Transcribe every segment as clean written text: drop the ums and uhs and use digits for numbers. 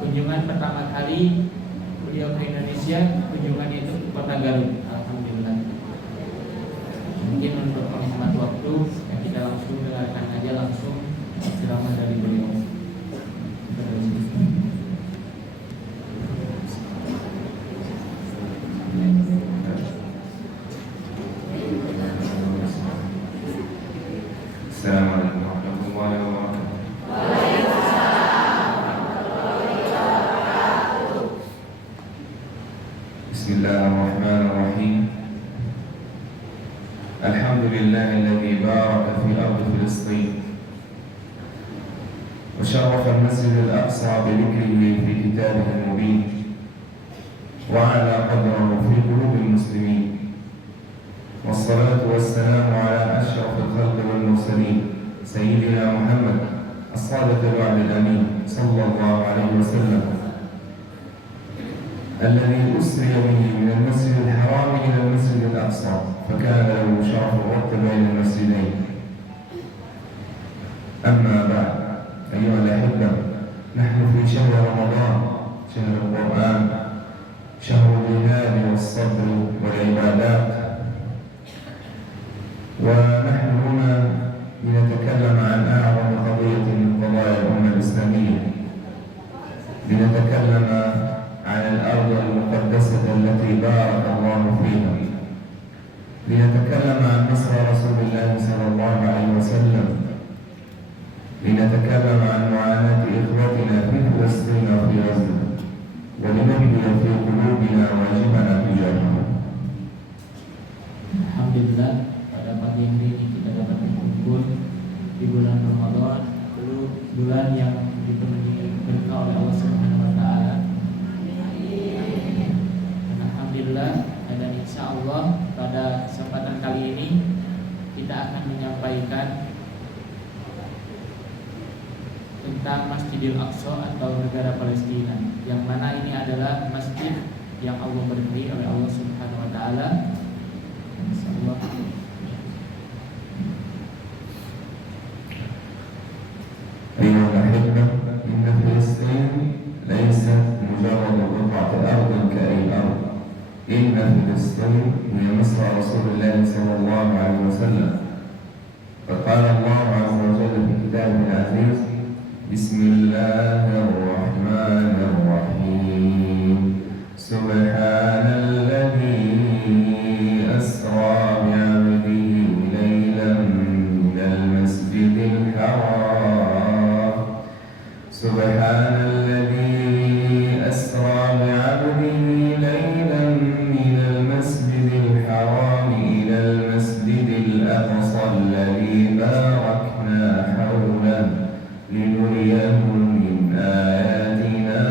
Kunjungan pertama kali beliau ke Indonesia, kunjungannya itu ke Kota Garut. Alhamdulillah. Mungkin untuk menghemat waktu, ya kita langsung dengarkan aja langsung ceramah dari beliau. Assalamualaikum warahmatullahi wabarakatuh. Bismillahirrahmanirrahim. Alhamdulillahilladzi baraka fi ardi Filistin wa syarrafa al-masjid al-aqsa bi dhikrihi fi kitabihi al-mubin wa ala qadrahu fi qulubi al-muslimin. والصلاة والسلام على أشرف الخلق والمرسلين سيدنا محمد الصادق الوعد الأمين صلى الله عليه وسلم الذي أسري به من المسجد الحرام إلى المسجد الأقصى فكان له شرف الربط بين المسجدين. أما بعد أيها الأحبة، نحن في شهر رمضان، شهر القرآن، شهر الجهاد والصبر والعبادات، ونحن هنا لنتكلم عن أعظم قضية من قضايا الأمة الإسلامية، لنتكلم عن الأرض المقدسة التي بارك الله فيها، لنتكلم عن نصر رسول الله صلى الله عليه وسلم، لنتكلم عن معاناة إخوتنا في فلسطين وفي غزة، ولنبذل في قلوبنا واجبنا تجاههم. Alhamdulillah, pada pagi ini kita dapat berkumpul di bulan Ramadan, bulan yang dipenuhi berkah oleh Allah Subhanahu wa taala. Alhamdulillah, dan insya Allah pada kesempatan kali ini kita akan menyampaikan tentang Masjidil Aqsa atau negara Palestina, yang mana ini adalah masjid yang Allah berkahi oleh Allah Subhanahu wa taala. Insyaallah. أيها الأحبة، إن فلسطين ليست مجرد قطعة أرض كأي أرض، إن فلسطين هي مصر رسول الله صلى الله عليه وسلم. فقال الله عز وجل في كتابه العزيز: بسم الله الرحمن الرحيم. سبحان الذي أسرى بعبده ليلا من المسجد الحرام. سبحان الذي أسرى بعبده ليلا من المسجد الحرام إلى المسجد الأقصى الذي باركنا حوله لنريه من آياتنا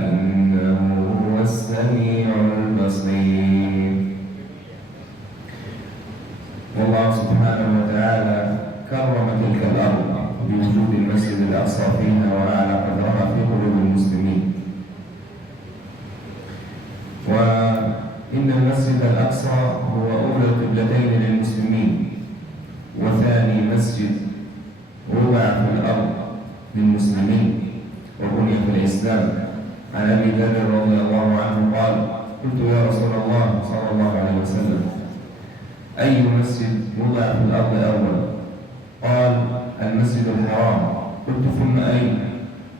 إنه هو السميع البصير. والله سبحانه وتعالى كرم تلك الأرض بوجود المسجد الأقصى فيها وأعلى قدرها في قلوب المسلمين. وإن المسجد الأقصى هو أولى القبلتين للمسلمين، وثاني مسجد وضع في الأرض للمسلمين وبني في الإسلام. عن أبي ذر رضي الله عنه قال: قلت يا رسول الله صلى الله عليه وسلم: أي مسجد وضع في الأرض أول؟ قال: المسجد الحرام. قلت: ثم أين؟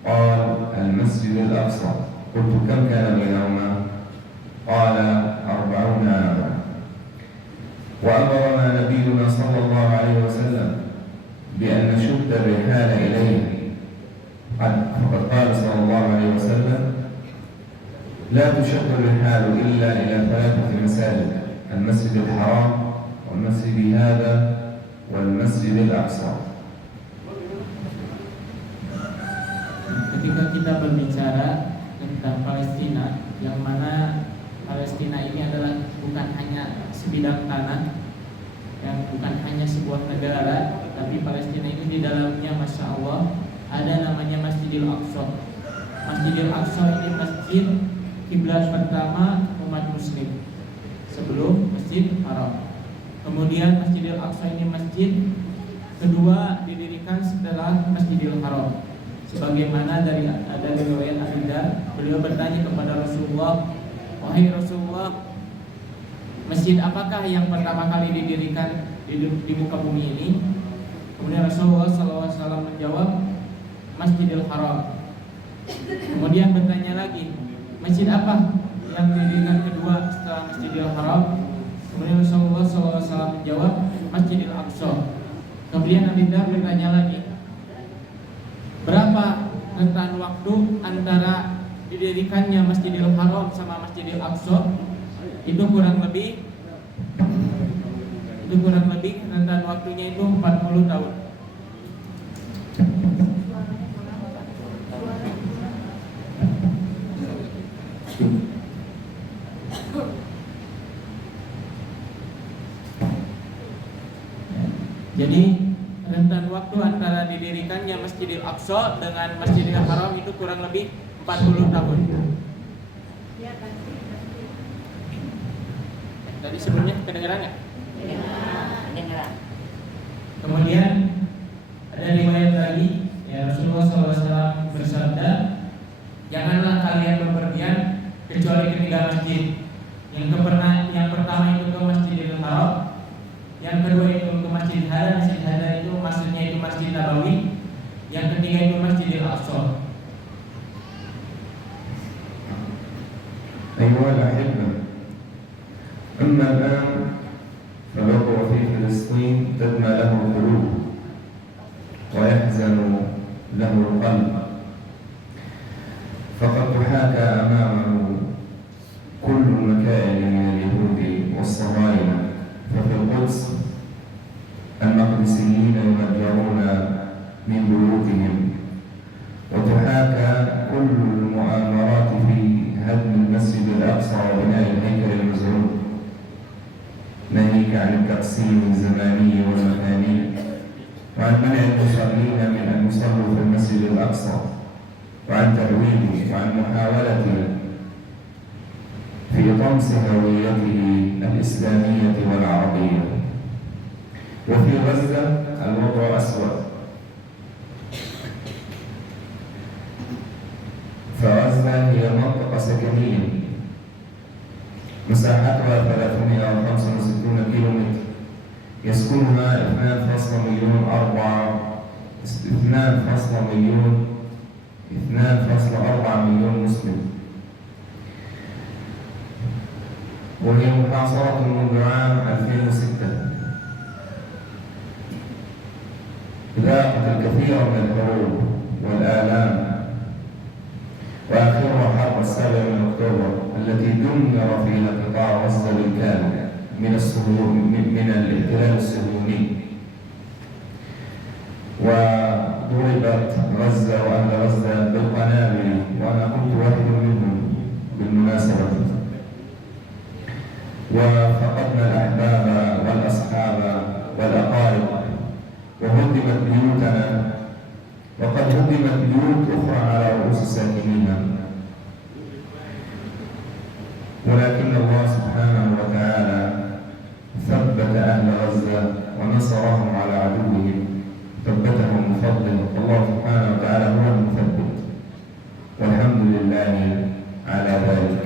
قال: المسجد الأقصى. قلت: كم كان بينهما؟ قال: 40 عاما. وأمرنا نبينا صلى الله عليه وسلم بأن نشد الرحال إليه، فقد قال صلى الله عليه وسلم: لا تشد الرحال إلا إلى 3 مساجد: المسجد الحرام، والمسجد هذا، والمسجد الأقصى. Ketika kita berbicara tentang Palestina, yang mana Palestina ini adalah bukan hanya sebidang tanah, yang bukan hanya sebuah negara, tapi Palestina ini di dalamnya, masya Allah, ada namanya Masjidil Aqsa. Masjidil Aqsa ini masjid kiblat pertama umat Muslim. Kemudian Masjidil Aqsa ini masjid kedua didirikan setelah Masjidil Haram. Sebagaimana dari riwayat Abu Dzar, beliau bertanya kepada Rasulullah, "Wahai Rasulullah, masjid apakah yang pertama kali didirikan di muka bumi ini?" Kemudian Rasulullah SAW menjawab, "Masjidil Haram." Kemudian bertanya lagi, "Masjid apa yang didirikan kedua setelah Masjidil Haram?" Kemudian Rasulullah SAW menjawab, "Masjidil Aqsa." Kemudian Nabi Dzar bertanya lagi, "Berapa rentang waktu antara didirikannya Masjidil Haram sama Masjidil Aqsa?" Itu kurang lebih rentang waktunya itu 40 tahun. Jadi rentan waktu antara didirikannya Masjidil Aqsa dengan Masjidil Haram itu kurang lebih 40 tahun. Tadi sebelumnya kedengeran nggak? Kedengeran. Kemudian ada riwayat lagi, ya, Rasulullah SAW bersabda, "Janganlah kalian bepergian kecuali ke 3 masjid. Yang pertama itu ke Masjidil Haram, yang kedua itu ke Masjid Hada. Masjid Hada itu maksudnya itu Masjid Nabawi. Yang ketiga itu Masjidil Aqsa." أيها الأحبة، أما الآن فالوضع في فلسطين تدمى له القلوب ويحزن له القلب، فقد تحاكى أمامه كل المكائد من اليهود والصهاينة. ففي القدس المقدسيين يهجرون من بيوتهم، وتحاكى كل المؤامرات في هدم المسجد الأقصى وبناء الهيكل المزعوم، ناهيك عن التقسيم الزماني والمكاني، وعن منع المصلين من أن يصلوا في المسجد الأقصى، وعن تهويده، وعن محاولة في طمس هويته الإسلامية والعربية. وفي غزة الوضع أسوأ، فغزة هي منطقة سكنية مساحتها 365 كيلومتر، يسكنها 2.4 مليون مسلم، وهي محاصرة منذ عام 2006. ذاقت الكثير من الحروب والآلام، وآخرها حرب 7 أكتوبر التي دمر فيها قطاع غزة بالكامل من الاحتلال الصهيوني، وضربت غزة وأهل غزة بالقنابل، وأنا كنت واحد منهم بالمناسبة. وفقدنا الأحباب والأصحاب والأقارب، وهدمت بيوتنا، وقد هدمت بيوت أخرى على رؤوس ساكنيها. ولكن الله سبحانه وتعالى ثبت أهل غزة ونصرهم على عدوهم، ثبتهم بفضله. الله سبحانه وتعالى هو المثبت، والحمد لله على ذلك.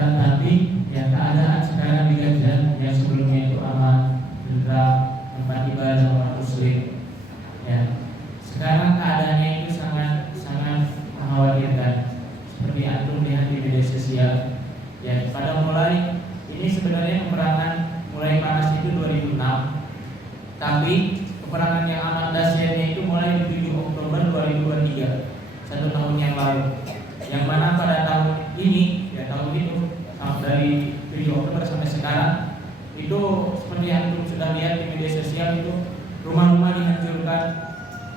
Tapi ya keadaan sekarang di Gaza yang sebelumnya itu aman, tentram, tempat ibadah umat muslim. Ya, sekarang keadaannya itu sangat mengkhawatirkan. Seperti antum lihat di media sosial. Ya, pada mulai ini sebenarnya peperangan mulai panas itu 2006. Tapi peperangan yang amat dahsyatnya itu mulai di 7 Oktober 2023, 1 tahun yang lalu. Yang mana pada tahun ini, ya tahun itu, dari 7 Oktober sampai sekarang itu seperti yang antum sudah lihat di media sosial itu, rumah-rumah dihancurkan,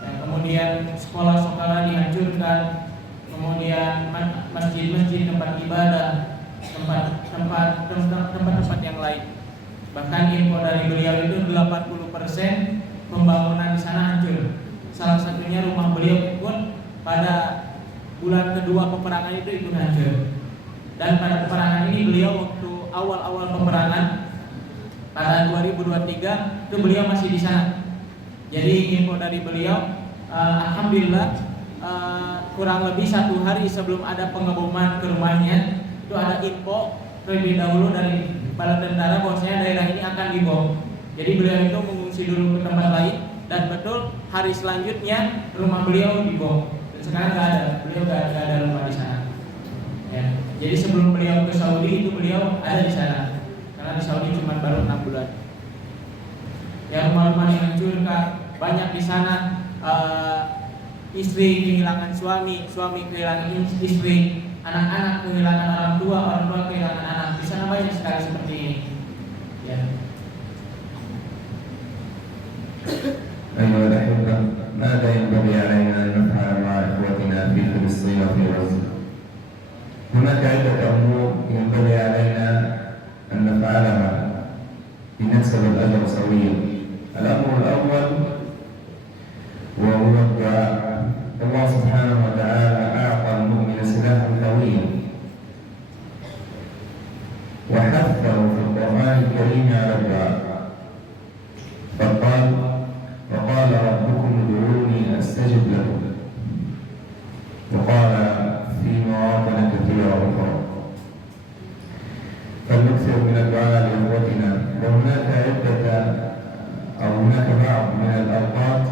ya, kemudian sekolah-sekolah dihancurkan, kemudian masjid-masjid, tempat ibadah, tempat-tempat yang lain. Bahkan info dari beliau itu 80% pembangunan di sana hancur. Salah satunya rumah beliau pun pada bulan kedua peperangan itu ikut hancur. Dan pada peperangan ini beliau waktu awal-awal peperangan pada 2023 itu beliau masih di sana. Jadi info dari beliau, alhamdulillah kurang lebih 1 hari sebelum ada pengeboman ke rumahnya itu ada info terlebih dahulu dari para tentara bahwasanya daerah ini akan dibom. Jadi beliau itu mengungsi dulu ke tempat lain dan betul hari selanjutnya rumah beliau dibom. Dan sekarang nggak ada, beliau nggak ada rumah di sana. Ya. Jadi sebelum beliau ke Saudi itu beliau ada di sana. Karena di Saudi cuma baru 6 bulan. Ya, rumah-rumah yang hancur, Kak. Banyak di sana istri kehilangan suami, suami kehilangan istri, anak-anak kehilangan orang tua kehilangan anak. Di sana banyak sekali seperti ini. Ya. أيها الأحبة، ماذا ينبغي علينا أن نفعل مع إخوتنا في فلسطين وفي غزة؟ هناك عدة أمور ينبغي علينا أن نفعلها لنكسب الأجر سويا. الأمر الأول وهو الدعاء. الله سبحانه وتعالى أعطى المؤمن سلاحا قويا وحثه في القرآن الكريم على الدعاء، فقال: وقال ربكم ادعوني أستجب لكم، وقال في مواطن كثيرة أخرى. فلنكثر من الدعاء لإخوتنا. وهناك هناك بعض من الأوقات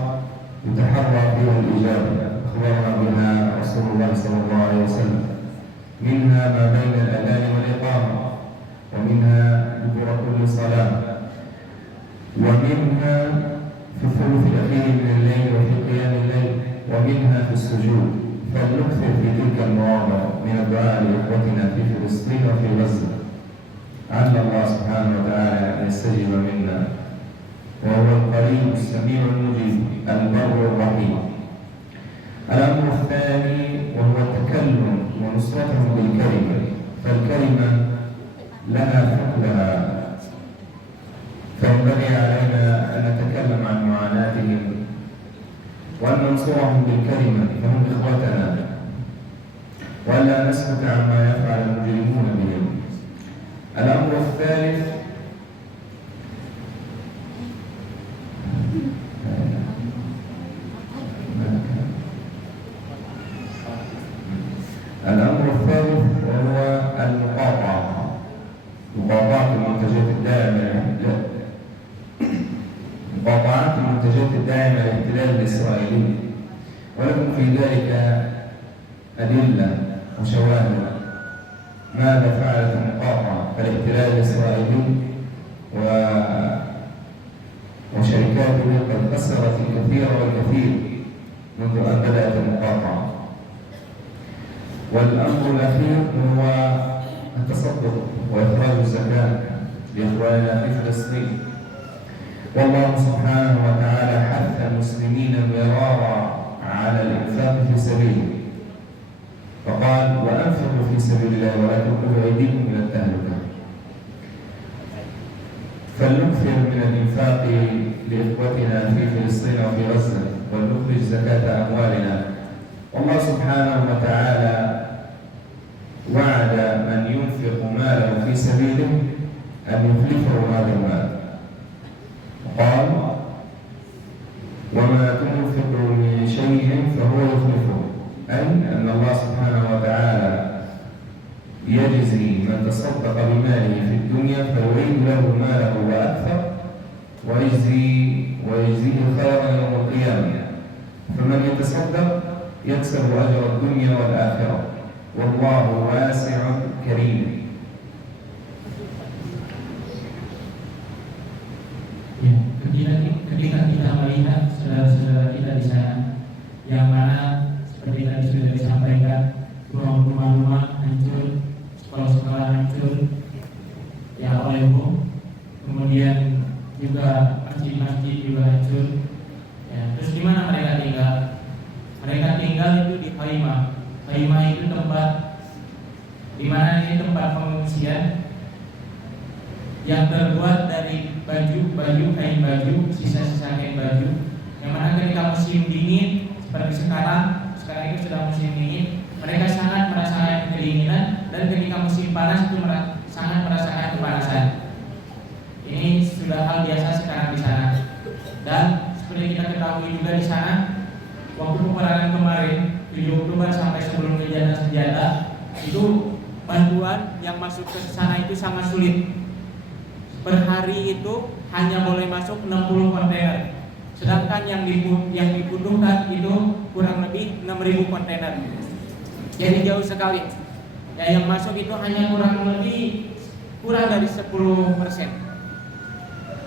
يتحرى فيها الإجابة، أخبرنا بها رسول الله صلى الله عليه وسلم، منها ما بين الأذان والإقامة، ومنها دبر كل صلاة، ومنها في الثلث الأخير من الليل وفي قيام الليل، ومنها في السجود. فلنكثر في تلك المواضع من الدعاء لإخوتنا في فلسطين وفي غزة، لعل الله سبحانه وتعالى أن يستجيب منا، وهو القريب السميع المجيب البر الرحيم. الأمر الثاني وهو التكلم ونصرتهم بالكلمة، فالكلمة لها ثقلها، فينبغي علينا أن نتكلم عن معاناتهم وأن ننصرهم بالكلمة، فهم إخوتنا، وألا نسكت عما يفعل المجرمون بهم. الأمر الثالث وهو المقاطعة، مقاطعة المنتجات الداعمة للاحتلال الإسرائيلي، ولكم في ذلك أدلة وشواهد. ماذا فعلت المقاطعة؟ فالاحتلال الإسرائيلي وشركاته قد خسرت الكثير والكثير منذ أن بدأت المقاطعة. والأمر الأخير هو التصدق وإخراج الزكاة لإخواننا في فلسطين. والله سبحانه وتعالى حث المسلمين مرارا على الإنفاق في سبيله، فقال: وأنفقوا في سبيل الله ولا تلقوا أيديكم إلى التهلكة. فلنكثر من الإنفاق لإخوتنا في فلسطين وفي غزة، ولنخرج زكاة أموالنا. والله سبحانه وتعالى وعد من ينفق ماله في سبيله أن يخلفه هذا المال، قال: وما تنفقوا من شيء فهو يخلفه، أي أن الله سبحانه وتعالى يجزي من تصدق بماله في الدنيا فيعيد له ماله وأكثر، ويجزيه خيرا يوم القيامة. فمن يتصدق يكسب أجر الدنيا والآخرة، والله واسع كريم. Ketika kita melihat saudara-saudara kita di sana, yang mana seperti tadi sudah disampaikan, rumah-rumah hancur, sekolah-sekolah hancur, ya oleh bom, kemudian juga masjid-masjid juga hancur. Ya, terus di mana mereka tinggal? Mereka tinggal itu di Haimah. Haimah itu tempat di mana ini tempat pengungsian yang terbuat dari kain baju, sisa-sisa kain baju. Yang mana ketika musim dingin seperti sekarang ini sudah musim dingin, mereka sangat merasakan kedinginan dan dan ketika musim panas itu sangat merasakan kepanasan. Ini sudah hal biasa sekarang di sana. Dan seperti kita ketahui juga di sana, waktu peperangan kemarin 7 Oktober sampai sebelum gencatan senjata, itu bantuan yang masuk ke sana itu sangat sulit. Per hari itu hanya boleh masuk 60 kontainer. Sedangkan yang dibutuhkan itu kurang lebih 6.000 kontainer. Jadi jauh sekali. Ya, yang masuk itu hanya kurang dari 10%.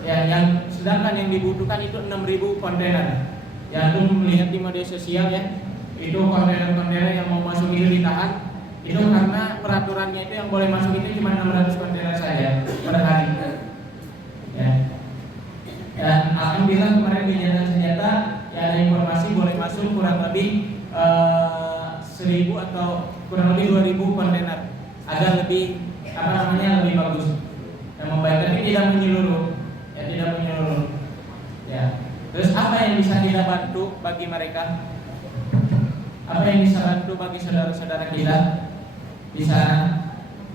Ya, sedangkan yang dibutuhkan itu 6.000 kontainer. Ya, itu melihat di media sosial ya, itu kontainer-kontainer yang mau masuk itu ditahan. Itu karena peraturannya itu yang boleh masuk itu cuma 600 kontainer saja per hari. Ya. Dan alhamdulillah kemarin gencatan senjata ya ada informasi boleh masuk kurang lebih 1.000 atau kurang lebih 2.000 kontainer agar lebih lebih bagus dan membaik, tapi tidak menyeluruh. Ya, tidak menyeluruh. Ya. Terus apa yang bisa kita bantu bagi mereka? Apa yang bisa bantu bagi saudara-saudara kita di sana?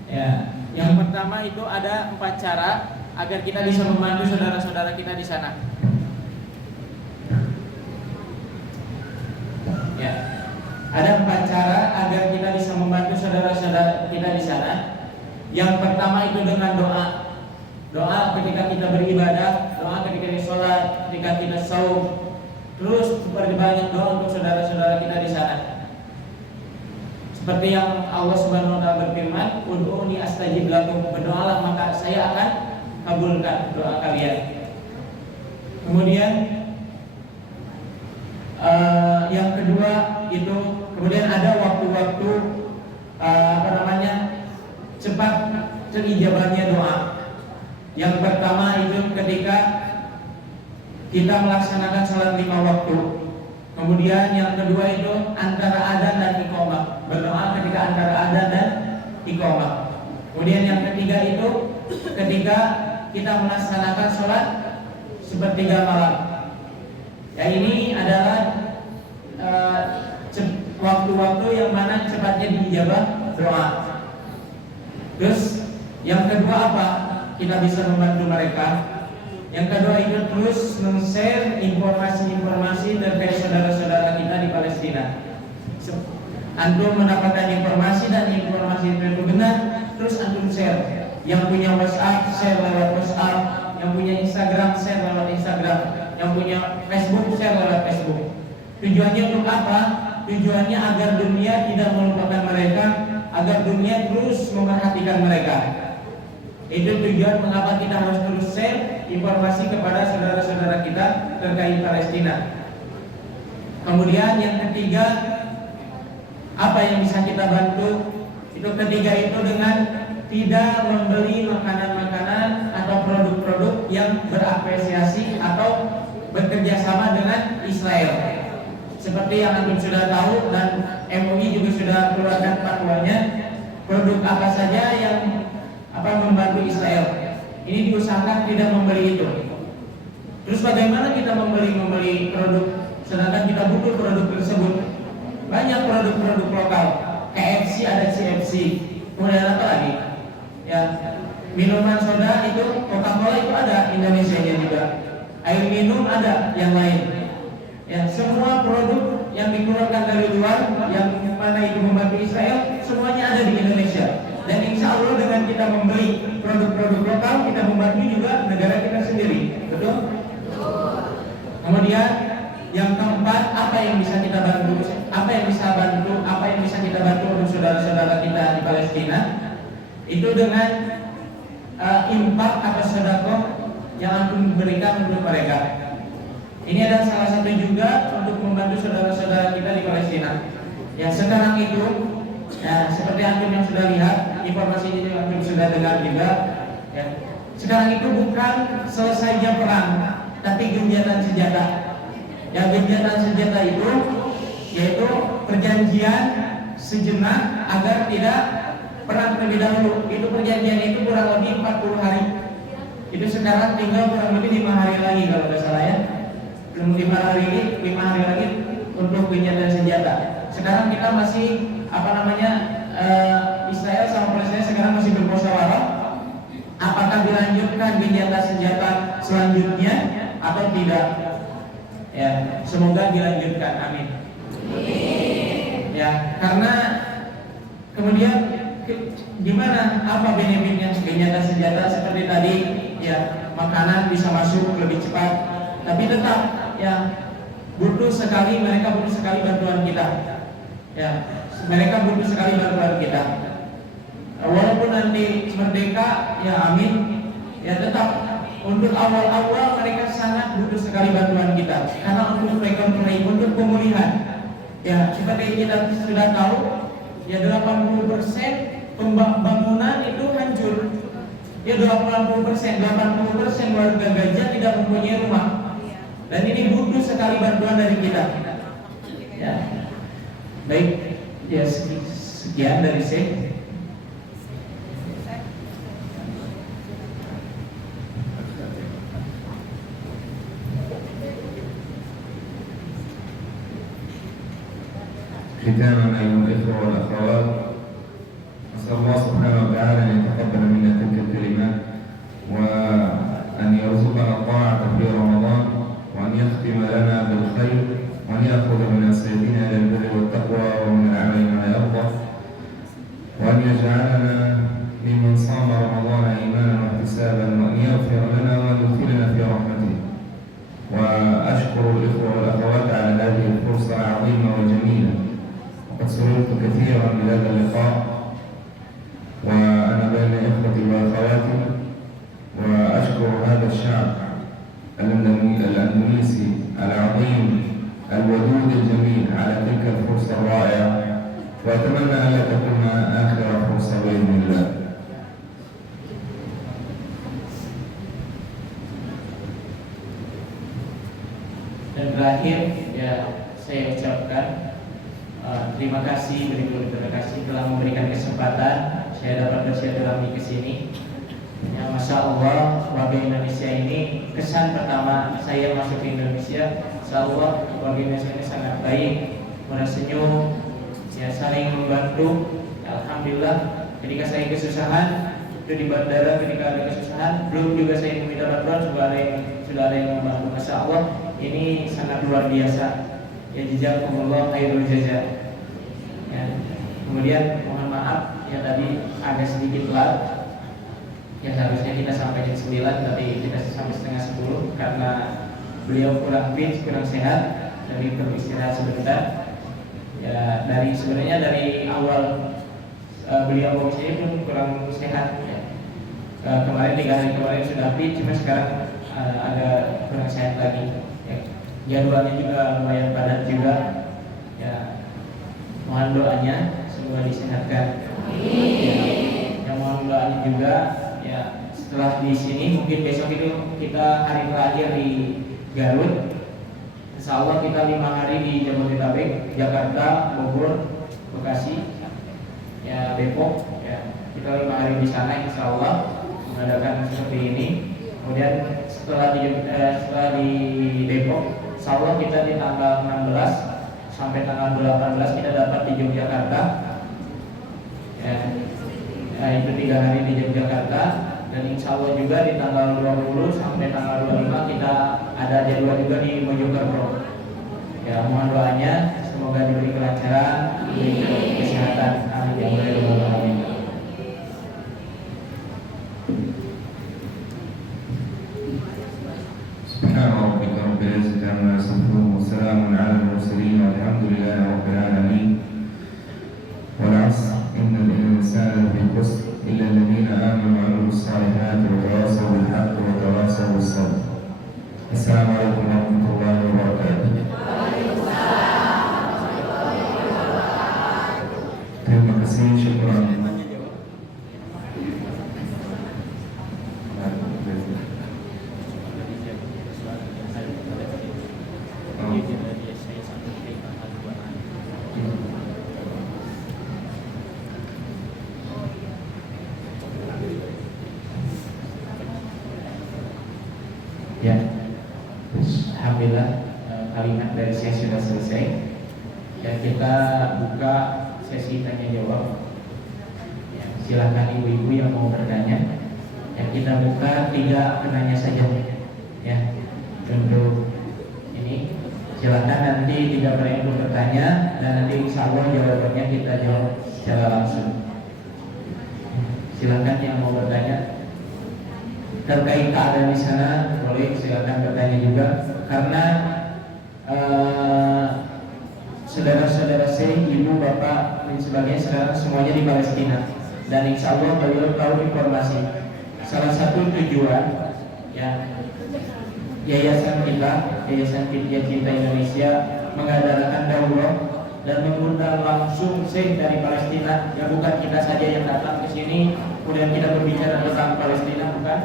Ya, yang pertama itu ada 4 cara agar kita bisa membantu saudara-saudara kita di sana. Ya, ada 4 cara agar kita bisa membantu saudara-saudara kita di sana. Yang pertama itu dengan doa. Doa ketika kita beribadah, doa ketika kita sholat, ketika kita saum. Terus perbanyak doa untuk saudara-saudara kita di sana. Seperti yang Allah Subhanahu wa taala berfirman, "Ud'uuni astajib lakum." Berdoalah maka saya akan kabulkan doa kalian. Kemudian yang kedua itu kemudian ada waktu-waktu cepat terijabahnya doa. Yang pertama itu ketika kita melaksanakan salat 5 waktu. Kemudian yang kedua itu antara adzan dan iqamah, berdoa ketika antara adzan dan iqamah. Kemudian yang ketiga itu ketika kita melaksanakan sholat sepertiga malam. Ya, ini adalah waktu-waktu yang mana cepatnya diijabah doa. Terus yang kedua apa? Kita bisa membantu mereka. Yang kedua itu terus men-share informasi-informasi terkait saudara-saudara kita di Palestina. Antum mendapatkan informasi dan informasi itu benar, terus antum share. Yang punya WhatsApp, share lewat WhatsApp. Yang punya Instagram, share lewat Instagram. Yang punya Facebook, share lewat Facebook. Tujuannya untuk apa? Tujuannya agar dunia tidak melupakan mereka, agar dunia terus memperhatikan mereka. Itu tujuan mengapa kita harus terus share informasi kepada saudara-saudara kita terkait Palestina. Kemudian yang ketiga, apa yang bisa kita bantu? Itu ketiga itu dengan tidak membeli makanan-makanan atau produk-produk yang berapresiasi atau bekerja sama dengan Israel. Seperti yang antum sudah tahu dan MUI juga sudah keluarkan fatwanya, produk apa saja yang membantu Israel ini diusahakan tidak membeli itu. Terus bagaimana kita membeli produk sedangkan kita butuh produk tersebut? Banyak produk-produk lokal. KFC ada CFC. Kemudian apa lagi? Ya, minuman soda itu Coca-Cola itu ada Indonesianya juga. Air minum ada yang lain. Ya, semua produk yang dikeluarkan dari luar yang mana itu membantu Israel semuanya ada di Indonesia. Dan insya Allah dengan kita membeli produk-produk lokal kita membantu juga negara kita sendiri. Betul? Kemudian yang keempat, apa yang bisa kita bantu? Apa yang bisa kita bantu untuk saudara-saudara kita di Palestina? Itu dengan infak atau sedekah yang antum berikan untuk mereka. Ini adalah salah satu juga untuk membantu saudara-saudara kita di Palestina. Ya, sekarang itu seperti antum yang sudah lihat, informasi ini antum sudah dengar juga. Ya, sekarang itu bukan selesainya perang, tapi gencatan senjata. Ya, gencatan senjata itu yaitu perjanjian sejenak agar tidak perang terlebih dahulu. Itu perjanjian itu kurang lebih 40 hari. Itu sekarang tinggal kurang lebih 5 hari lagi kalau tidak salah ya. Belum 5 hari lagi untuk gencatan senjata. Sekarang kita masih Israel sama senjata-senjata selanjutnya atau tidak? Ya, semoga dilanjutkan. Amin. Ya, karena kemudian gimana, apa benefitnya senjata-senjata seperti tadi? Ya, makanan bisa masuk lebih cepat, tapi tetap ya mereka butuh sekali bantuan kita. Ya, mereka butuh sekali bantuan kita. Walaupun nanti merdeka, ya amin, ya tetap untuk awal-awal mereka sangat butuh sekali bantuan kita. Karena untuk recovery, untuk pemulihan, ya seperti kita sudah tahu, ya 80% pembangunan itu hancur. Ya 80% warga Gaza tidak mempunyai rumah. Dan ini butuh sekali bantuan dari kita. Ya. Baik, ya sekian dari saya. ختاما أيها الإخوة والأخوات، أسأل الله سبحانه وتعالى أن يتقبل منا تلك الكلمات وأن يرزقنا الطاعة في رمضان وأن يختم لنا بالخير وأن يأخذ من أسئلتنا إلى البر والتقوى ومن العمل ما يرضى وأن يجعلنا ممن صام رمضان إيمانا واحتسابا وأن يغفر لنا وأن يدخلنا في رحمته. وأشكر الإخوة والأخوات على هذه الفرصة العظيمة والجميلة. وقد سررت كثيرا بهذا اللقاء وأنا بين إخوتي وأخواتي، وأشكر هذا الشعب الأندونيسي العظيم الودود الجميل على تلك الفرصة الرائعة، وأتمنى أن لا تكون آخر فرصة بإذن الله. Dan terakhir ya saya ucapkan terima kasih, beribu terima kasih telah memberikan kesempatan saya dapat bersilaturahmi ke sini. Ya, Masya Allah, warga Indonesia ini kesan pertama saya masuk ke Indonesia, Masya Allah warga Indonesia ini sangat baik, murah senyum, ya saling membantu. Alhamdulillah, ketika saya kesusahan itu di bandara, ketika ada kesusahan belum juga saya meminta bantuan sudah ada yang membantu. Masya Allah, ini sangat luar biasa. Ya jazakumullah khairul jaza. Ya, kemudian mohon maaf ya tadi agak sedikit telat. Ya seharusnya kita sampai jam 9 tapi kita sampai setengah 10 karena beliau kurang fit, kurang sehat, jadi perlu istirahat sebentar. Ya sebenarnya dari awal beliau mau sini pun kurang sehat. Ya. Kemarin 3 hari kemarin sudah fit, cuma sekarang ada kurang sehat lagi. Ya. Jadwalnya juga lumayan padat juga. Ya mohon doanya semoga disehatkan. Ya mohon doanya juga. Ya, setelah di sini mungkin besok itu kita hari terakhir di Garut. Insya Allah kita 5 hari di Jabodetabek, Jakarta, Bogor, Bekasi, ya Depok. Ya, kita 5 hari di sana Insya Allah mengadakan seperti ini. Kemudian setelah di Depok, Insya Allah kita di tanggal 16 sampai tanggal 18 kita dapat di Yogyakarta. Ya, itu 3 hari di Yogyakarta, dan insya Allah juga di tanggal 20 sampai tanggal 25 kita ada jadwal juga di Mojokerto. Ya mohon doanya semoga diberi kelancaran, diberi kesehatan. Amin ya rabbal alamin. سبحان ربك رب العزة عما يصفون وسلام على المرسلين والحمد لله رب العالمين. والعصر إن الإنسان لفي خسر إلا الذين آمنوا وعملوا الصالحات وتواصوا بالحق وتواصوا بالصبر. السلام عليكم ورحمة الله وبركاته. Terima kasih, syukran. Ya, alhamdulillah kalimat dari saya sudah selesai. Dan kita buka sesi tanya jawab. Ya, silakan ibu-ibu yang mau bertanya. Ya, Ya, kita buka 3 penanya saja ya untuk ini. Silakan nanti tidak berani untuk bertanya dan nanti insya Allah jawabannya kita jawab secara langsung. Silakan yang mau bertanya terkait keadaan di sana, boleh silakan bertanya juga karena saudara-saudara saya, ibu, bapak dan sebagainya sekarang semuanya di Palestina dan insya Allah beliau tahu informasi. Salah satu tujuan ya yayasan kita, Yayasan Fidya Cinta Indonesia mengadakan daurah dan mengundang langsung Syekh dari Palestina. Ya bukan kita saja yang datang ke sini kemudian kita berbicara tentang Palestina, bukan.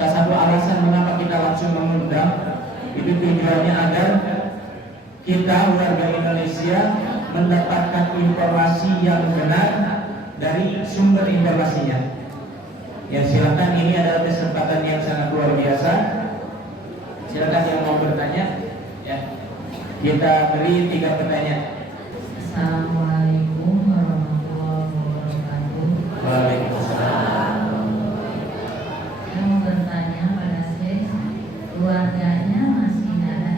Salah satu alasan mengapa kita langsung mengundang itu tujuannya agar kita warga Indonesia mendapatkan informasi yang benar dari sumber informasinya. Ya silakan, ini adalah kesempatan yang sangat luar biasa. Silakan yang mau bertanya ya. Kita beri 3 pertanyaan. Assalamualaikum warahmatullahi wabarakatuh. Waalaikumsalam. Saya mau bertanya pada Syekh, keluarganya masih ada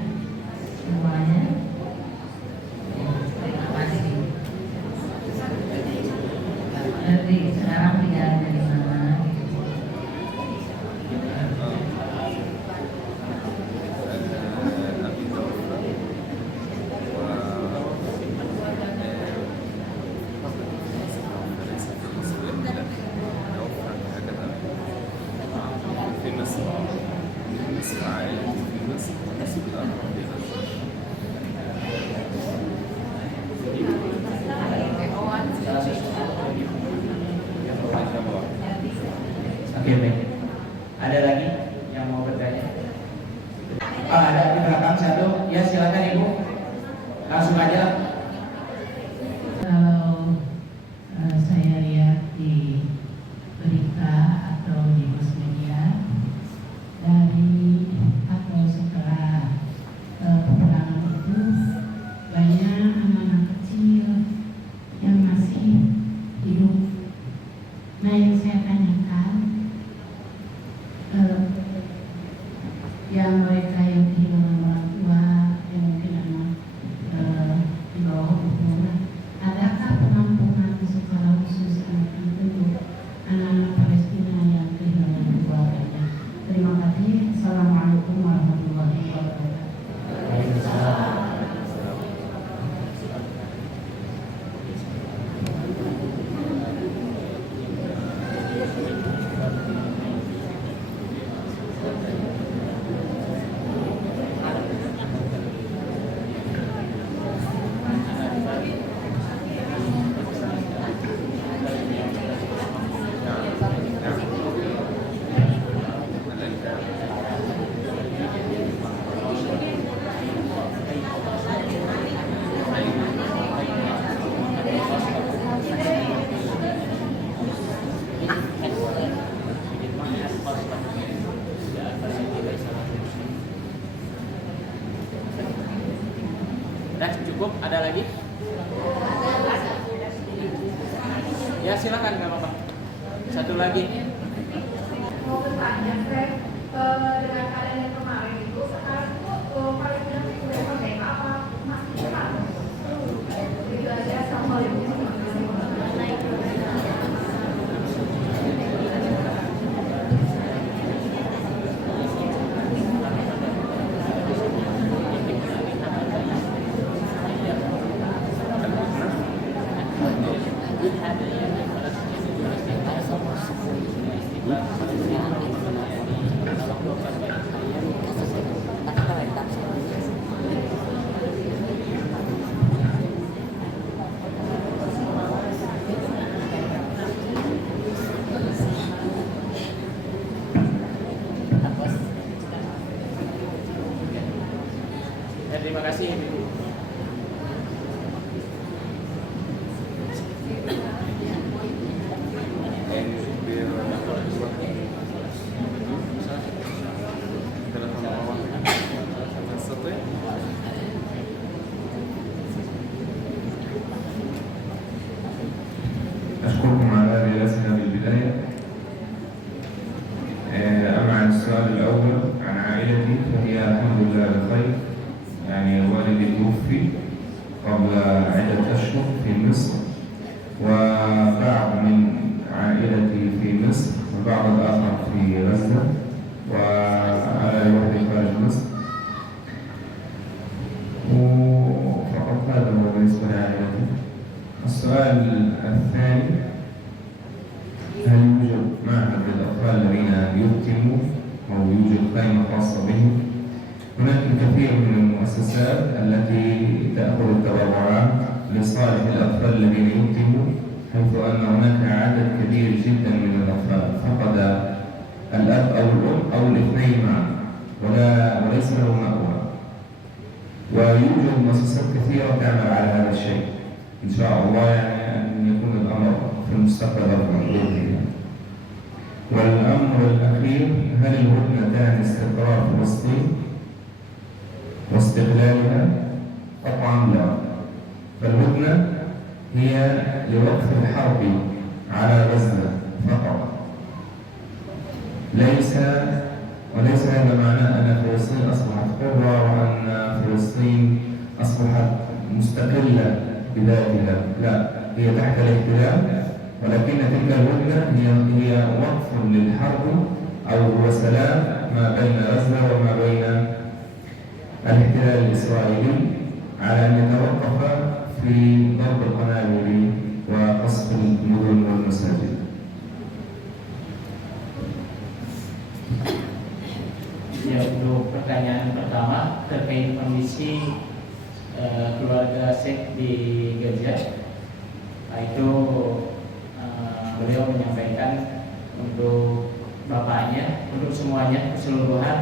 semuanya? Terima kasih. Jadi sekarang tinggal di mana? Oke, baik. Ada lagi yang mau bertanya? Ada di belakang satu. Ya silakan Ibu. Langsung aja. Kalau saya lihat di berita atau di mass media dari atau setelah peperangan itu banyak anak-anak kecil yang masih hidup. Nah yang saya tanyakan, yang mereka yang kehilangan orang tua, yang mungkin anak di bawah umur, adakah penampungan secara khusus untuk anak-anak Palestina yang kehilangan keluarganya? Terima kasih. Assalamualaikum warahmatullahi wabarakatuh. Udah cukup? Ada lagi? Ya silakan, nggak apa-apa. Satu lagi. Mau bertanya, Fred, dengan keadaan yang kemarin itu sekarang itu Palestina sudah merdeka apa masih perang? Itu aja. Assalamualaikum. Ya, terima kasih Ibu. أشكركم على هذه الأسئلة بالبداية. السؤال الأول عن عائلتي، فهي الحمد لله بخير. يعني والدي توفي قبل عدة أشهر في مصر، وبعض من عائلتي في مصر وبعض الآخر في غزة، وعلى وحدي خارج مصر. فقط هذا هو بالنسبة لعائلتي. السؤال الثاني: هل يوجد معهد للأطفال الذين يتموا أو يوجد قائمة خاصة بهم؟ هناك الكثير من المؤسسات التي تأخذ التبرعات لصالح الأطفال الذين يتموا، حيث أن هناك عدد كبير جدا من الأطفال فقد الأب أو الأم أو الاثنين معا وليس له مأوى. ويوجد مؤسسات كثيرة تعمل على هذا الشيء. إن شاء الله يعني أن يكون الأمر في المستقبل أفضل بإذن الله. والأمر الأخير: هل الهدنة تعني استقرار فلسطين واستقلالها؟ طبعا لا. فالهدنة هي لوقف الحرب على غزة فقط، وليس هذا معناه أن فلسطين أصبحت حرة وأن فلسطين أصبحت مستقلة بذاتها. لا، هي تحت الاحتلال، ولكن تلك الهدنة هي وقف للحرب أو هو سلام ما بين غزة وما بين الاحتلال الإسرائيلي، على أن يتوقف في ضرب القنابل وقصف المدن والمساجد. Ya, untuk pertanyaan pertama terkait kondisi keluarga Syekh di Gaza, itu beliau menyampaikan untuk bapaknya, untuk semuanya keseluruhan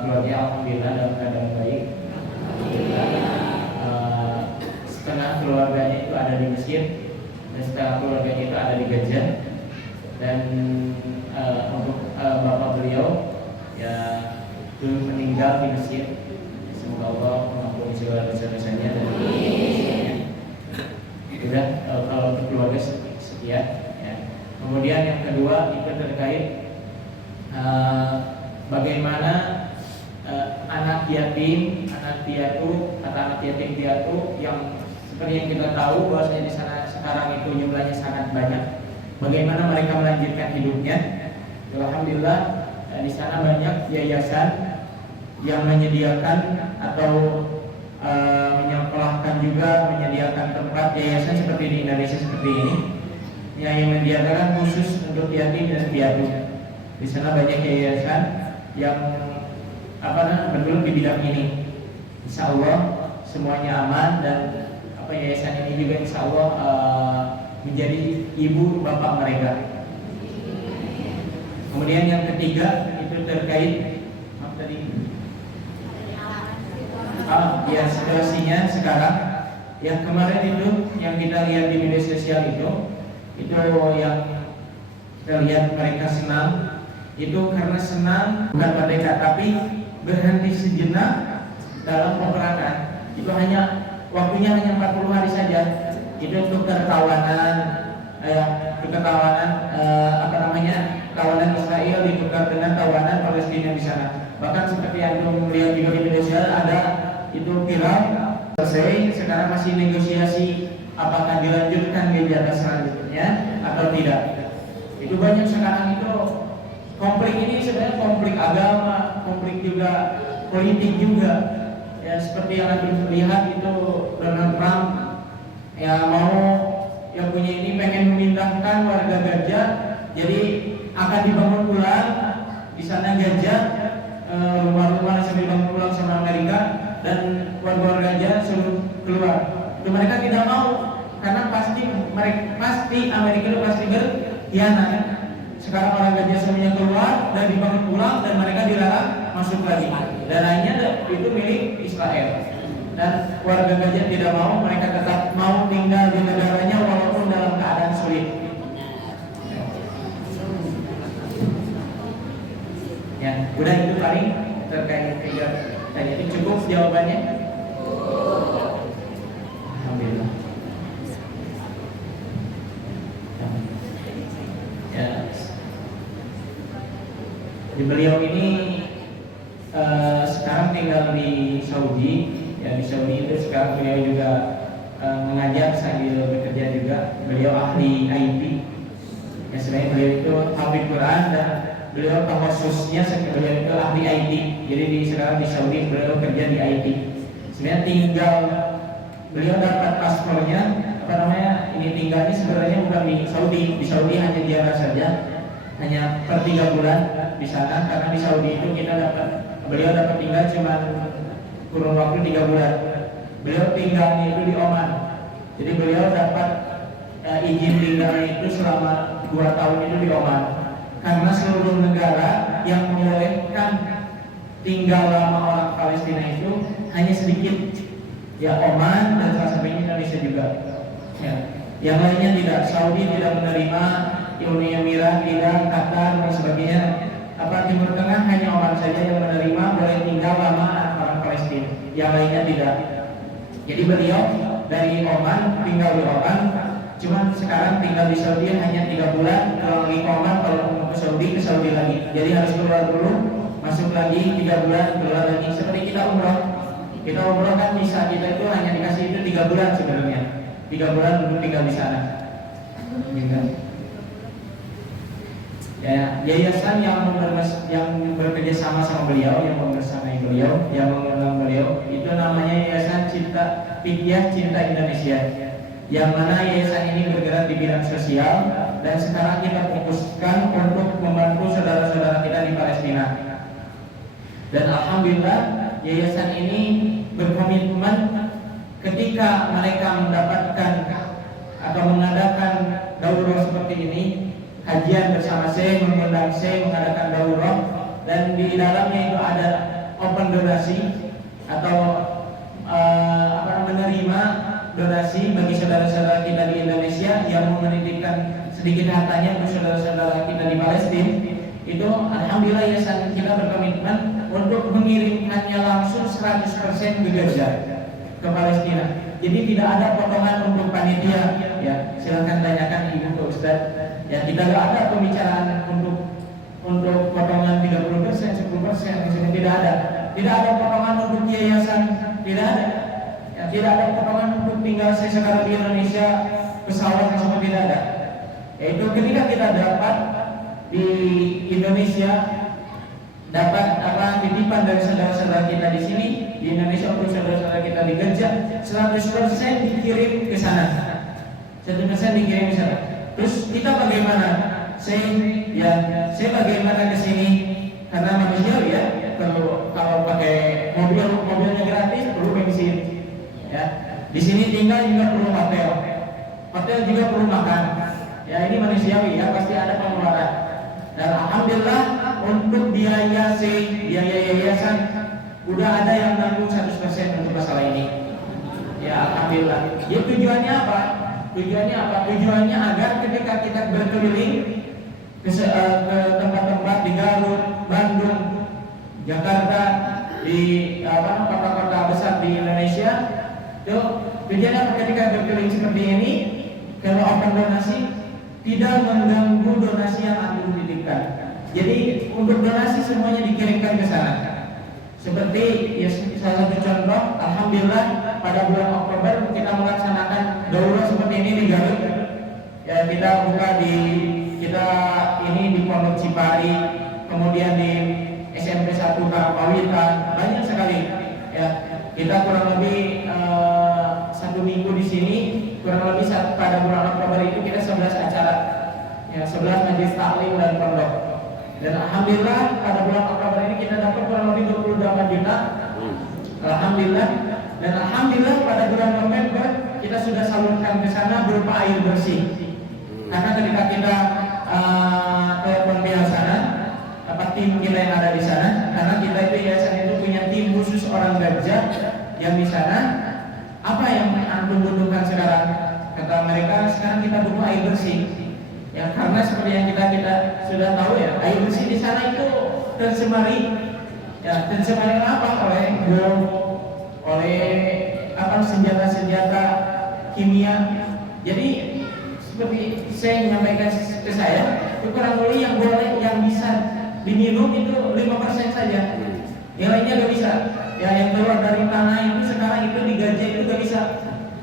keluarga alhamdulillah dalam keadaan baik. Setengah keluarganya itu ada di Mesir dan setengah keluarganya itu ada di Gaza. Dan untuk bapak beliau ya itu meninggal di Mesir. Semoga Allah mengampuni segala dosa-dosanya dan sudah kalau untuk keluarga sekian ya. Kemudian yang kedua itu terkait bagaimana anak yatim, anak piatu atau anak yatim piatu yang seperti yang kita tahu bahwasanya di sana sekarang itu jumlahnya sangat banyak. Bagaimana mereka melanjutkan hidupnya? Alhamdulillah di sana banyak yayasan yang menyediakan atau menyekolahkan juga, menyediakan tempat yayasan seperti di Indonesia seperti ini yang menyediakan khusus untuk yatim dan piatu. Di sana banyak yayasan yang bergelut di bidang ini. Insya Allah semuanya aman dan yayasan ini juga insya Allah menjadi ibu bapak mereka. Kemudian yang ketiga itu terkait ya situasinya sekarang. Yang kemarin itu yang kita lihat di media sosial itu yang kita lihat mereka senang itu karena senang bukan merdeka, tapi berhenti sejenak dalam peperangan. Itu waktunya hanya 40 hari saja. Itu untuk ketawanan tawanan Israel ditukar dengan tawanan Palestina di sana. Bahkan seperti yang melihat juga di media sosial ada itu viral selesai, sekarang masih negosiasi apakah dilanjutkan kegiatan selanjutnya atau tidak. Itu banyak sekarang itu konflik ini sebenarnya konflik agama, konflik juga politik juga. Ya seperti yang kita lihat itu Donald Trump yang punya ini pengen memindahkan warga Gaza, jadi akan dibangun ulang di sana Gaza, rumah-rumah yang dibangun ulang sama Amerika dan warga Gaza suruh keluar. Itu mereka tidak mau karena pasti Amerika itu pasti berkhianat. Sekarang orang Gaza semuanya keluar dan dibangun ulang dan mereka dilarang masuk lagi. Dan akhirnya itu milik Israel. Dan warga Gaza tidak mau, mereka tetap mau tinggal di negaranya walaupun dalam keadaan sulit. Ya, udah itu paling terkait tadi itu cukup jawabannya. Alhamdulillah. Ya. Beliau ini sekarang tinggal di Saudi. Ya, di Saudi itu sekarang beliau juga mengajar sambil bekerja juga. Beliau ahli IT. Ya, selain beliau itu hafid Quran dan beliau khususnya beliau itu ahli IT. Jadi sekarang di Saudi beliau kerja di IT. Sebenarnya tinggal beliau dapat paspornya ini tinggalnya sebenarnya bukan di Saudi. Di Saudi hanya ziarah saja, hanya per 3 bulan di sana, karena di Saudi itu beliau dapat tinggal cuma kurun waktu 3 bulan. Beliau tinggalnya itu di Oman. Jadi beliau dapat izin tinggalnya itu selama 2 tahun itu di Oman. Karena seluruh negara yang membolehkan tinggal lama orang Palestina itu hanya sedikit. Ya, Oman dan salah satunya Indonesia juga. Ya. Yang lainnya tidak. Saudi tidak menerima, Uni Emirat tidak, Qatar dan sebagainya. Timur Tengah hanya Oman saja yang menerima boleh tinggal lama orang Palestina. Yang lainnya tidak. Jadi beliau dari Oman tinggal di Oman, cuman sekarang tinggal di Saudi hanya 3 bulan, pulang lagi ke Oman, kalau mau ke Saudi lagi. Jadi harus keluar dulu, masuk lagi 3 bulan, keluar lagi. Seperti kita umroh. Kita umroh kan bisa, kita itu hanya dikasih itu 3 bulan sebenarnya. 3 bulan dulu tinggal di sana. Ya, yayasan yang bekerja sama beliau, yang membersamai beliau, yang mengenal beliau, itu namanya Yayasan Fidyah Cinta Indonesia. Yang mana yayasan ini bergerak di bidang sosial dan sekarang kita fokuskan untuk membantu saudara-saudara kita di Palestina. Dan alhamdulillah yayasan ini berkomitmen ketika mereka mendapatkan atau mengadakan daurah seperti ini, kajian bersama saya, mengundang saya mengadakan daurah, dan di dalamnya itu ada open donasi atau menerima donasi bagi saudara-saudara kita di Indonesia yang menitipkan sedikit hartanya untuk saudara-saudara kita di Palestina. Itu alhamdulillah yayasan kita berkomitmen untuk mengirimkannya langsung 100% ke Gaza, ke Palestina. Jadi tidak ada potongan untuk panitia. Ya, silakan tanyakan ibu ke Ustaz. Ya, kita tidak ada pembicaraan untuk potongan 30%, 10%, tidak ada. Tidak ada potongan untuk yayasan, tidak ada. Ya, tidak ada potongan untuk tinggal saya sekarang di Indonesia, pesawat semua tidak ada. Yaitu ketika kita dapat di Indonesia, dapat titipan dari saudara-saudara kita di sini di Indonesia untuk saudara-saudara kita di Gaza, 100% dikirim ke sana. 100% dikirim ke sana. Terus kita bagaimana? Saya bagaimana ke sini? Karena manusia ya, kalau pakai mobilnya gratis perlu bensin. Ya, di sini tinggal juga perlu hotel juga perlu makan. Ya, ini manusiawi ya, pasti ada pengeluaran. Dan alhamdulillah untuk biaya yayasan udah ada yang nanggung 100% untuk masalah ini. Ya, alhamdulillah. Ya, tujuannya apa? Tujuannya agar ketika kita berkeliling ke tempat-tempat di Garut, Bandung, Jakarta, di kota-kota besar di Indonesia, tujuannya ketika berkeliling seperti ini, kalau open donasi tidak mengganggu donasi yang antum titipkan. Jadi untuk donasi semuanya dikirimkan ke sana. Seperti ya, salah satu contoh, alhamdulillah pada bulan Oktober kita melaksanakan daurah seperti ini di Garut. Ya, kita buka di Pondok Cipari, kemudian di SMP 1 Karapawitan, banyak sekali. Ya, kita kurang lebih 1 minggu di sini, kurang lebih pada bulan Oktober itu kita 11 acara, ya 11 majelis taklim dan pondok. Dan alhamdulillah pada bulan Oktober ini kita dapat kurang lebih 28 juta. Alhamdulillah. Dan alhamdulillah pada bulan November kita sudah salurkan ke sana berupa air bersih. Karena ketika kita telepon pihak sana, tim kita yang ada di sana, karena kita itu yayasan itu punya tim khusus orang Gaza yang di sana. Apa yang antum butuhkan sekarang? Kata mereka, sekarang kita butuh air bersih. Ya, karena seperti yang kita sudah tahu ya, air bersih di sana itu tercemari. Ya, tercemari apa? Oleh bom, oleh senjata-senjata kimia. Jadi seperti saya menyampaikan ke saya, kurang lebih yang boleh, yang bisa diminum itu 5% saja, nilainya gak bisa. Ya, yang keluar dari tanah itu sekarang itu digaji itu gak bisa.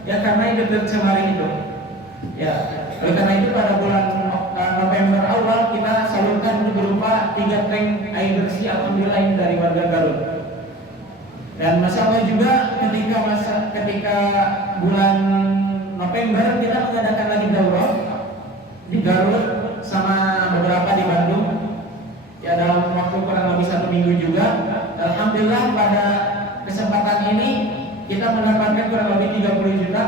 Ya, karena itu tercemarin itu. Ya, oleh karena itu pada bulan November awal kita salurkan berupa 3 tank air bersih, alhamdulillah ini dari warga Garut. Dan masalah juga ketika bulan November kita mengadakan lagi daurah di Garut sama beberapa di Bandung. Ya, dalam waktu kurang lebih 1 minggu juga. Alhamdulillah pada kesempatan ini kita mendapatkan kurang lebih 30 juta.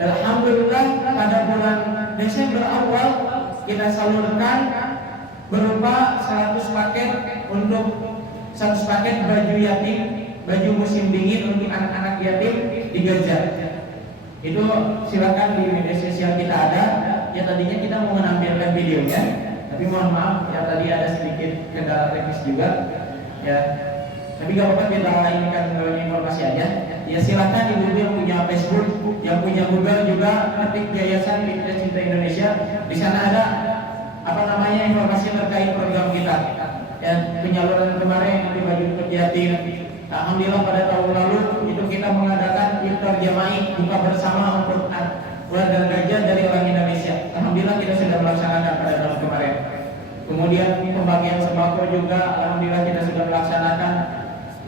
Alhamdulillah pada bulan Desember awal kita salurkan berupa 100 paket untuk 100 paket baju yatim, baju musim dingin untuk anak-anak yatim di Gaza. Itu silakan di media sosial kita ada. Ya, tadinya kita mau menampilkan videonya, tapi mohon maaf ya tadi ada sedikit kendala teknis juga. Ya, tapi gak apa-apa, kita inginkan informasi aja. Ya, silakan ibu-ibu yang punya Facebook, yang punya Google juga ketik Yayasan Mitra Cinta Indonesia. Di sana ada informasi terkait program kita. Ya, penyaluran kemarin yang baju untuk yatim. Alhamdulillah pada tahun lalu itu kita mengadakan iftar jama'i buka bersama untuk warga Gaza dari orang Indonesia. Alhamdulillah kita sudah melaksanakan pada tahun kemarin. Kemudian pembagian sembako juga alhamdulillah kita sudah melaksanakan.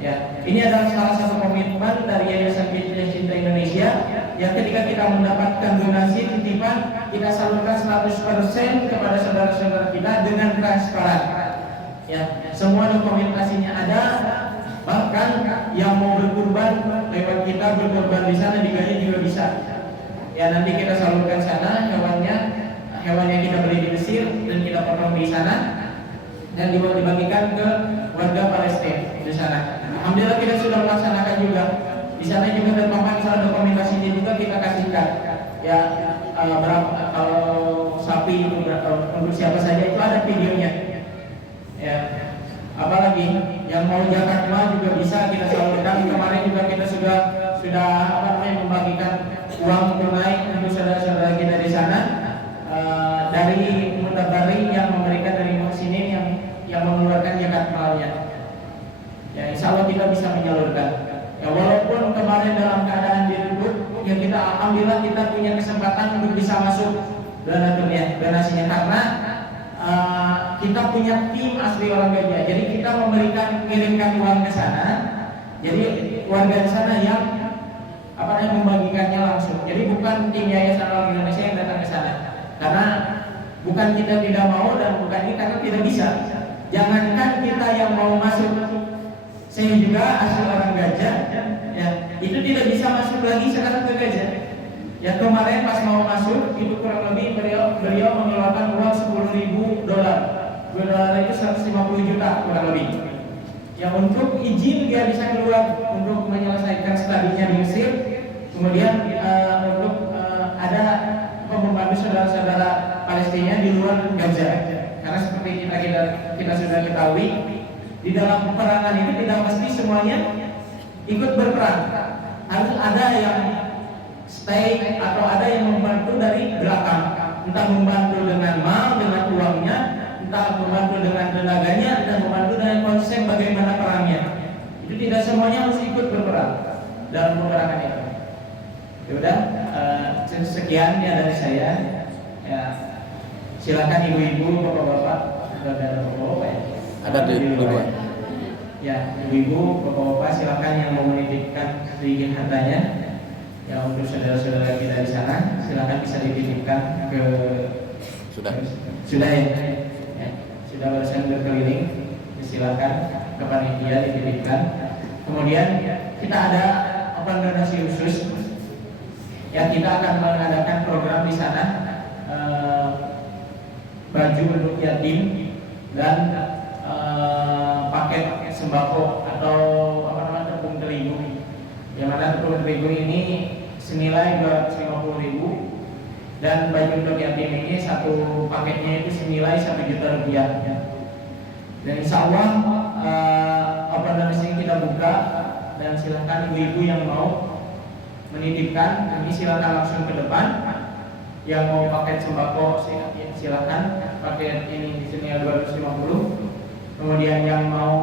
Ya, ini adalah salah satu komitmen dari Yayasan Mitra Cinta Indonesia yang ketika kita mendapatkan donasi titipan kita salurkan 100% kepada saudara-saudara kita dengan transparan. Ya, semua dokumentasinya ada. Bahkan yang mau berkurban lewat kita berkurban di sana di Gaza juga bisa. Ya, nanti kita salurkan sana hewannya kita beli di Mesir dan kita potong di sana dan dibagikan ke warga Palestina di sana. Alhamdulillah kita sudah melaksanakan juga. Di sana juga terpampang salah dokumentasinya juga kita kasihkan. Ya, berapa kalau sapi itu untuk siapa saja itu ada videonya. Ya, apalagi yang mau Jakarta juga bisa kita salurkan. Kemarin juga kita sudah membagikan uang tunai untuk saudara-saudara kita di sana dari mutabari yang memberikan dari Muhsinin yang mengeluarkan zakat malnya. Ya, insya Allah kita bisa menyalurkan. Ya, walaupun kemarin dalam keadaan diribut, ya kita alhamdulillah kita punya kesempatan untuk bisa masuk donaturnya, donasinya karena kita punya tim asli orang Gaza. Jadi kita kirimkan uang ke sana. Jadi warga di sana yang membagikannya langsung. Jadi bukan tim Yayasan Orang Indonesia yang datang ke sana. Karena bukan kita tidak mau dan bukan ini karena tidak bisa. Jangankan kita yang mau masuk, saya juga asli orang Gaza, ya itu tidak bisa masuk lagi sekarang ke Gaza. Ya, kemarin pas mau masuk itu kurang lebih beliau mengeluarkan uang $10.000. $10 itu 150 juta kurang lebih. Ya, untuk izin dia bisa keluar untuk menyelesaikan studinya di Mesir. Kemudian untuk ada membantu saudara-saudara Palestina di luar Gaza. Karena seperti kita sudah ketahui, di dalam peperangan ini tidak mesti semuanya ikut berperang. Harus ada yang stay atau ada yang membantu dari belakang. Entah membantu dengan mal, dengan uangnya, entah membantu dengan tenaganya, entah membantu dengan konsep bagaimana perangnya. Itu tidak semuanya harus ikut berperang dalam peperangan itu. Yaudah, sekian ya dari saya. Ya, silakan ibu-ibu, bapak-bapak, ada bapak-bapak ya? Ada di luar. Ya, ibu-ibu, bapak-bapak, silakan yang mau menitipkan sedikit hartanya. Ya, untuk saudara-saudara kita di sana, silakan bisa dititipkan ke sudah ya, sudah barusan berkeliling. Silakan ke panitia dititipkan. Kemudian kita ada open donasi khusus. Ya, kita akan mengadakan program di sana. Baju untuk yatim dan paket sembako atau tepung terigu. Yang mana tepung terigu ini senilai 250.000 dan baju untuk yatim ini satu paketnya itu senilai Rp1 juta. Dan insya Allah open donasi kita buka dan silakan ibu-ibu yang mau menitipkan nanti silakan langsung ke depan. Yang mau paket sembako silakan paket ini di sini 250. Kemudian yang mau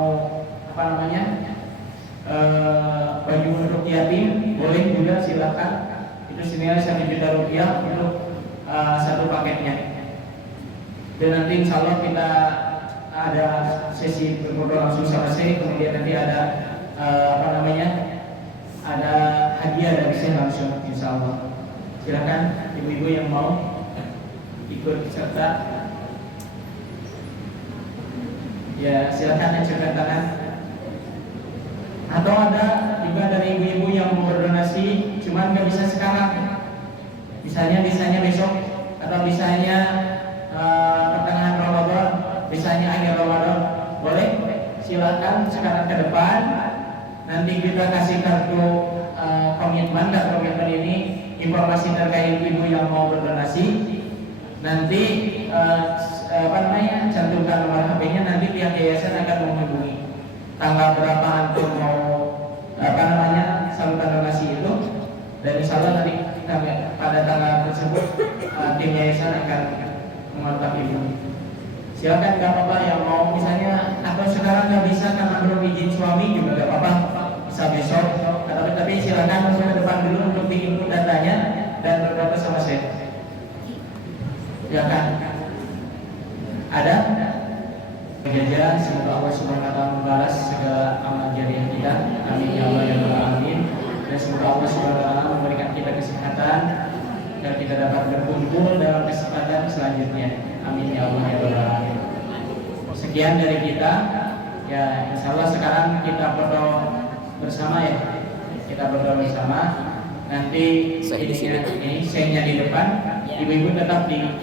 apa namanya baju untuk yatim boleh juga, silakan. Itu senilai 1 juta rupiah untuk satu paketnya. Dan nanti insya Allah kita ada sesi berfoto langsung sama saya. Kemudian nanti ada apa namanya, ada hadiah dari saya langsung insya Allah. Silakan ibu-ibu yang mau ikut serta, ya silakan ajukan tangan. Atau ada juga dari ibu-ibu yang mau berdonasi cuman nggak bisa sekarang, bisanya besok, atau bisanya pertengahan Ramadan, bisanya akhir Ramadan, boleh silakan sekarang ke depan. Nanti kita kasih kartu komitmen. Dan komitmen ini informasi terkait ibu yang mau berdonasi. Nanti apa namanya, cantumkan nomor HP-nya. Nanti pihak yayasan akan menghubungi tanggal berapa antum mau apa namanya saluran donasi itu, dan insya Allah nanti pada tanggal tersebut tim yayasan akan mengontak ibu. Silakan, nggak apa-apa yang mau misalnya, atau sekarang nggak bisa karena belum izin suami juga nggak apa-apa, bisa besok. Tapi silakan langsung ke depan dulu untuk diinput datanya dan berdoa sama saya. Silakan. Ada? Jajan, semoga Allah Subhanahu wa taala membalas segala amal jariah kita. Amin ya Allah ya rabbal alamin. Dan semoga Allah Subhanahu wa taala memberikan kita kesehatan agar kita dapat berkumpul dalam kesempatan selanjutnya. Amin ya Allah ya rabbal alamin. Sekian dari kita. Ya, insyaallah sekarang kita foto bersama ya. Kita berdoa bersama. Nanti ini saya di depan, ibu-ibu tetap di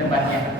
tempatnya.